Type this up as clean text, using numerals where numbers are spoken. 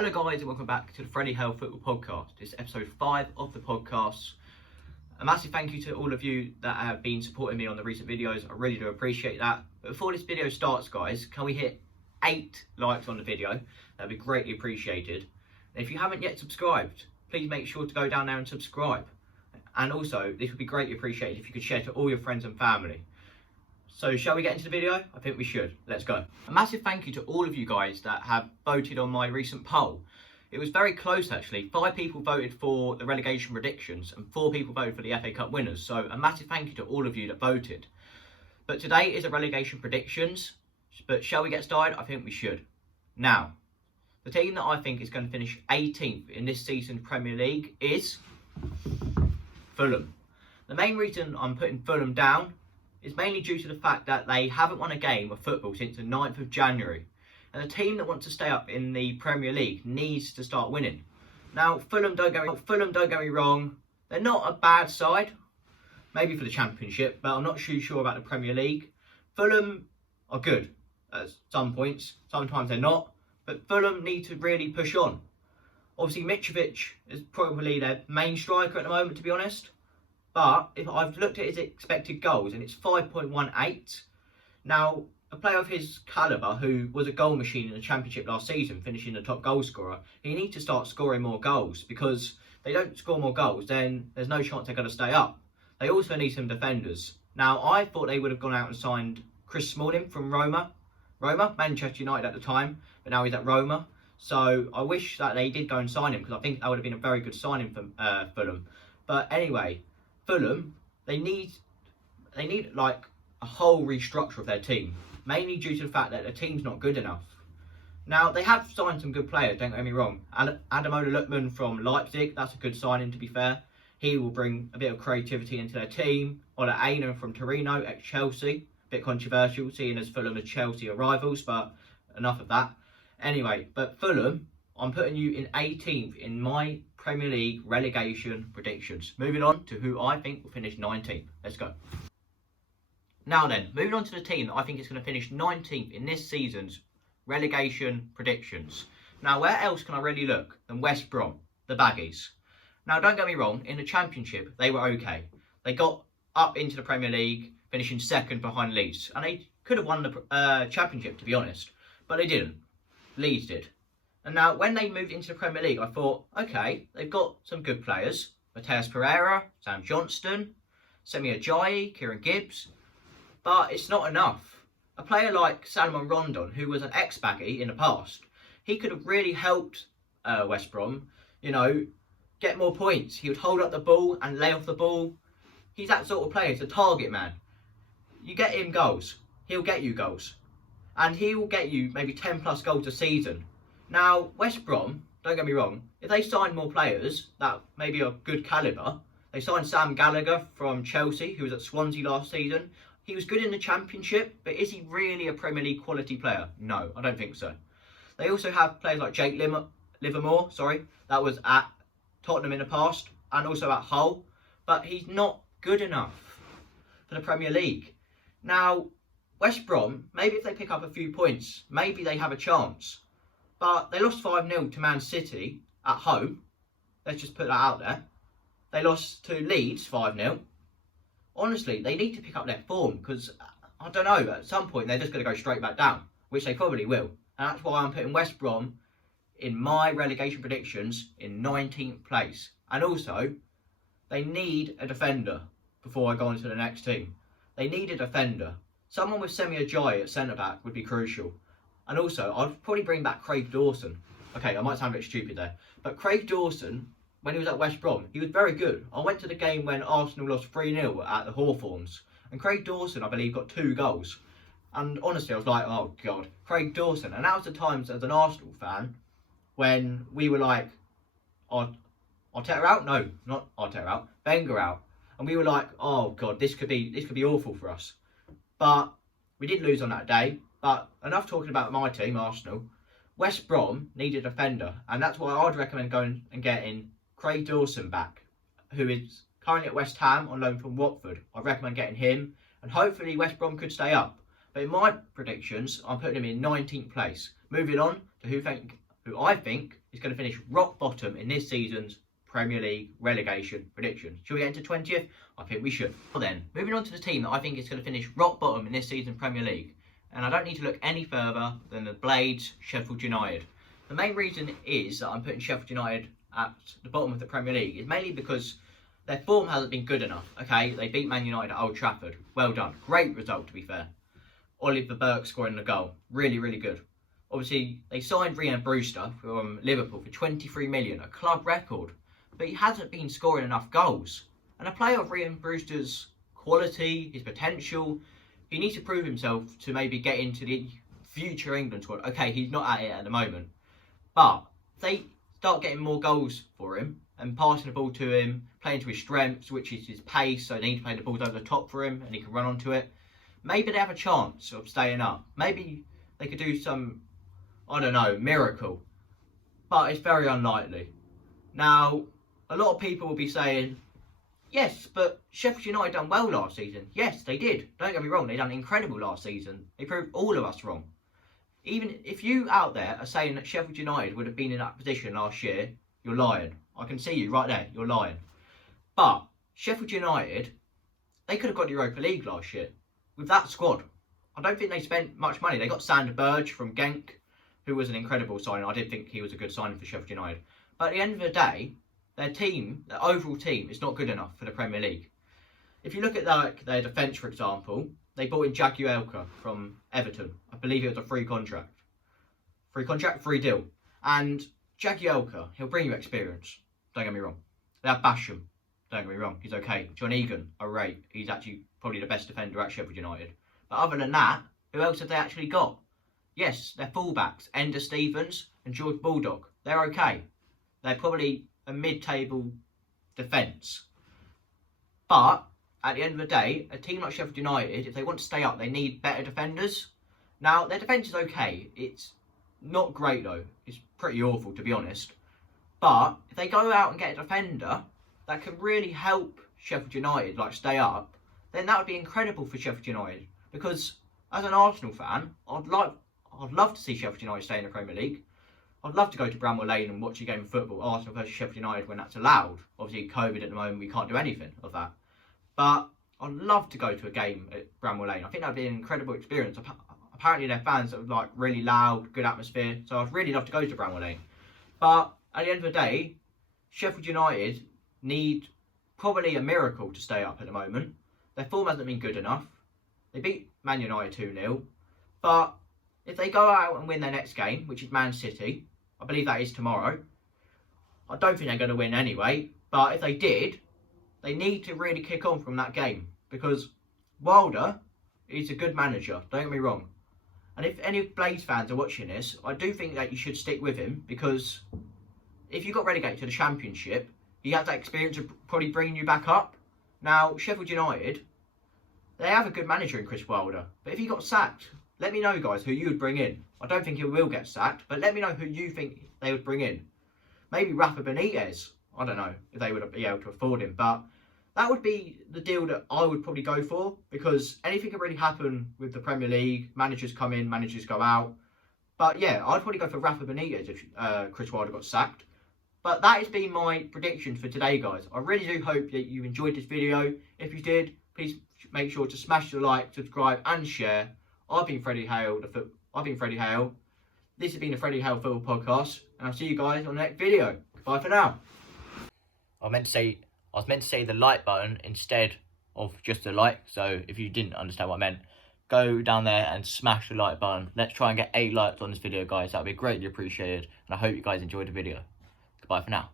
Hello guys and welcome back to the Freddie Football Podcast. This is episode 5 of the podcast. A massive thank you to all of you that have been supporting me on the recent videos. I really do appreciate that. But before this video starts guys, can we hit 8 likes on the video? That'd be greatly appreciated. And if you haven't yet subscribed, please make sure to go down there and subscribe. And also, this would be greatly appreciated if you could share to all your friends and family. So shall we get into the video? I think we should. Let's go. A massive thank you to all of you guys that have voted on my recent poll. It was very close actually. 5 people voted for the relegation predictions and 4 people voted for the FA Cup winners. So a massive thank you to all of you that voted. But today is a relegation predictions. But shall we get started? I think we should. Now, the team that I think is going to finish 18th in this season's Premier League is Fulham. The main reason I'm putting Fulham down is mainly due to the fact that they haven't won a game of football since the 9th of January. And a team that wants to stay up in the Premier League needs to start winning. Now, Fulham, don't get me wrong, they're not a bad side. Maybe for the Championship, but I'm not too sure about the Premier League. Fulham are good at some points, sometimes they're not. But Fulham need to really push on. Obviously, Mitrovic is probably their main striker at the moment, to be honest. But if I've looked at his expected goals and it's 5.18. Now, a player of his calibre who was a goal machine in the Championship last season, finishing the top goal scorer, he needs to start scoring more goals because if they don't score more goals, then there's no chance they're going to stay up. They also need some defenders. Now, I thought they would have gone out and signed Chris Smalling from Manchester United at the time, but now he's at Roma. So I wish that they did go and sign him because I think that would have been a very good signing for Fulham. But anyway, Fulham, they need like a whole restructure of their team, mainly due to the fact that the team's not good enough. Now, they have signed some good players, don't get me wrong. Ademola Lookman from Leipzig, that's a good signing to be fair. He will bring a bit of creativity into their team. Ola Aina from Torino, ex-Chelsea. Bit controversial, seeing as Fulham and Chelsea are rivals, but enough of that. Anyway, but Fulham, I'm putting you in 18th in my Premier League relegation predictions. Moving on to who I think will finish 19th. Let's go. Now then, moving on to the team that I think is going to finish 19th in this season's relegation predictions. Now, where else can I really look than West Brom, the Baggies? Now, don't get me wrong, in the Championship, they were okay. They got up into the Premier League, finishing second behind Leeds. And they could have won the Championship, to be honest. But they didn't. Leeds did. And now, when they moved into the Premier League, I thought, okay, they've got some good players. Mateus Pereira, Sam Johnston, Semi Ajayi, Kieran Gibbs. But it's not enough. A player like Salomon Rondon, who was an ex-Baggy in the past, he could have really helped West Brom, get more points. He would hold up the ball and lay off the ball. He's that sort of player. He's a target man. You get him goals, he'll get you goals. And he will get you maybe 10 plus goals a season. Now, West Brom, don't get me wrong, if they sign more players that maybe are good calibre, they signed Sam Gallagher from Chelsea, who was at Swansea last season. He was good in the Championship, but is he really a Premier League quality player? No, I don't think so. They also have players like Jake Livermore, that was at Tottenham in the past, and also at Hull, but he's not good enough for the Premier League. Now, West Brom, maybe if they pick up a few points, maybe they have a chance. But they lost 5-0 to Man City at home. Let's just put that out there. They lost to Leeds 5-0. Honestly, they need to pick up their form because, I don't know, at some point they're just going to go straight back down, which they probably will. And that's why I'm putting West Brom in my relegation predictions in 19th place. And also, they need a defender before I go on to the next team. They need a defender. Someone with Semi Ajayi at centre-back would be crucial. And also, I'd probably bring back Craig Dawson. Okay, I might sound a bit stupid there. But Craig Dawson, when he was at West Brom, he was very good. I went to the game when Arsenal lost 3-0 at the Hawthorns. And Craig Dawson, I believe, got 2 goals. And honestly, I was like, oh God, Craig Dawson. And that was the times as an Arsenal fan when we were like, Arteta out? No, not Arteta out. Wenger out. And we were like, oh God, this could be awful for us. But we did lose on that day. But enough talking about my team, Arsenal. West Brom need a defender. And that's why I'd recommend going and getting Craig Dawson back, who is currently at West Ham on loan from Watford. I recommend getting him. And hopefully West Brom could stay up. But in my predictions, I'm putting him in 19th place. Moving on to who who I think is going to finish rock bottom in this season's Premier League relegation predictions. Should we get into 20th? I think we should. Well then, moving on to the team that I think is going to finish rock bottom in this season's Premier League. And I don't need to look any further than the Blades, Sheffield United. The main reason is that I'm putting Sheffield United at the bottom of the Premier League is mainly because their form hasn't been good enough. Okay, they beat Man United at Old Trafford. Well done. Great result, to be fair. Oliver Burke scoring the goal. Really, really good. Obviously, they signed Ryan Brewster from Liverpool for 23 million, a club record. But he hasn't been scoring enough goals. And a player of Ryan Brewster's quality, his potential, he needs to prove himself to maybe get into the future England squad. Okay, he's not at it at the moment. But if they start getting more goals for him and passing the ball to him, playing to his strengths, which is his pace, so they need to play the balls over the top for him and he can run onto it, maybe they have a chance of staying up. Maybe they could do some, I don't know, miracle. But it's very unlikely. Now, a lot of people will be saying, yes, but Sheffield United done well last season. Yes, they did. Don't get me wrong, they done incredible last season. They proved all of us wrong. Even if you out there are saying that Sheffield United would have been in that position last year, you're lying. I can see you right there, you're lying. But Sheffield United, they could have got the Europa League last year with that squad. I don't think they spent much money. They got Sander Berge from Genk, who was an incredible signing. I did think he was a good signing for Sheffield United. But at the end of the day, their team, their overall team, is not good enough for the Premier League. If you look at their defence, for example, they bought in Jagielka from Everton. I believe it was a free contract. Free deal. And Jagielka, he'll bring you experience. Don't get me wrong. They have Basham. Don't get me wrong. He's okay. John Egan, I rate. He's actually probably the best defender at Sheffield United. But other than that, who else have they actually got? Yes, their fullbacks, Ender Stevens and George Bulldog. They're okay. They're probably a mid-table defence. But at the end of the day, a team like Sheffield United, if they want to stay up, they need better defenders. Now, their defence is okay. It's not great though. It's pretty awful, to be honest. But if they go out and get a defender that can really help Sheffield United like stay up, then that would be incredible for Sheffield United. Because as an Arsenal fan, I'd love to see Sheffield United stay in the Premier League. I'd love to go to Bramall Lane and watch a game of football, Arsenal versus Sheffield United, when that's allowed. Obviously, COVID at the moment, we can't do anything of that. But I'd love to go to a game at Bramall Lane. I think that'd be an incredible experience. Apparently, their fans are like really loud, good atmosphere. So I'd really love to go to Bramall Lane. But at the end of the day, Sheffield United need probably a miracle to stay up at the moment. Their form hasn't been good enough. They beat Man United 2-0. But if they go out and win their next game, which is Man City, I believe that is tomorrow. I don't think they're going to win anyway. But if they did, they need to really kick on from that game. Because Wilder is a good manager, don't get me wrong. And if any Blades fans are watching this, I do think that you should stick with him. Because if you got relegated to the Championship, you have that experience of probably bringing you back up. Now, Sheffield United, they have a good manager in Chris Wilder. But if he got sacked, let me know, guys, who you would bring in. I don't think he will get sacked, but let me know who you think they would bring in. Maybe Rafa Benitez. I don't know if they would be able to afford him, but that would be the deal that I would probably go for, because anything can really happen with the Premier League. Managers come in, managers go out. But yeah, I'd probably go for Rafa Benitez if Chris Wilder got sacked. But that has been my prediction for today, guys. I really do hope that you enjoyed this video. If you did, please make sure to smash the like, subscribe and share. I've been Freddie Hale. This has been the Freddie Hale Football Podcast, and I'll see you guys on the next video. Bye for now. I was meant to say the like button instead of just the like. So if you didn't understand what I meant, go down there and smash the like button. Let's try and get 8 likes on this video, guys. That would be greatly appreciated, and I hope you guys enjoyed the video. Goodbye for now.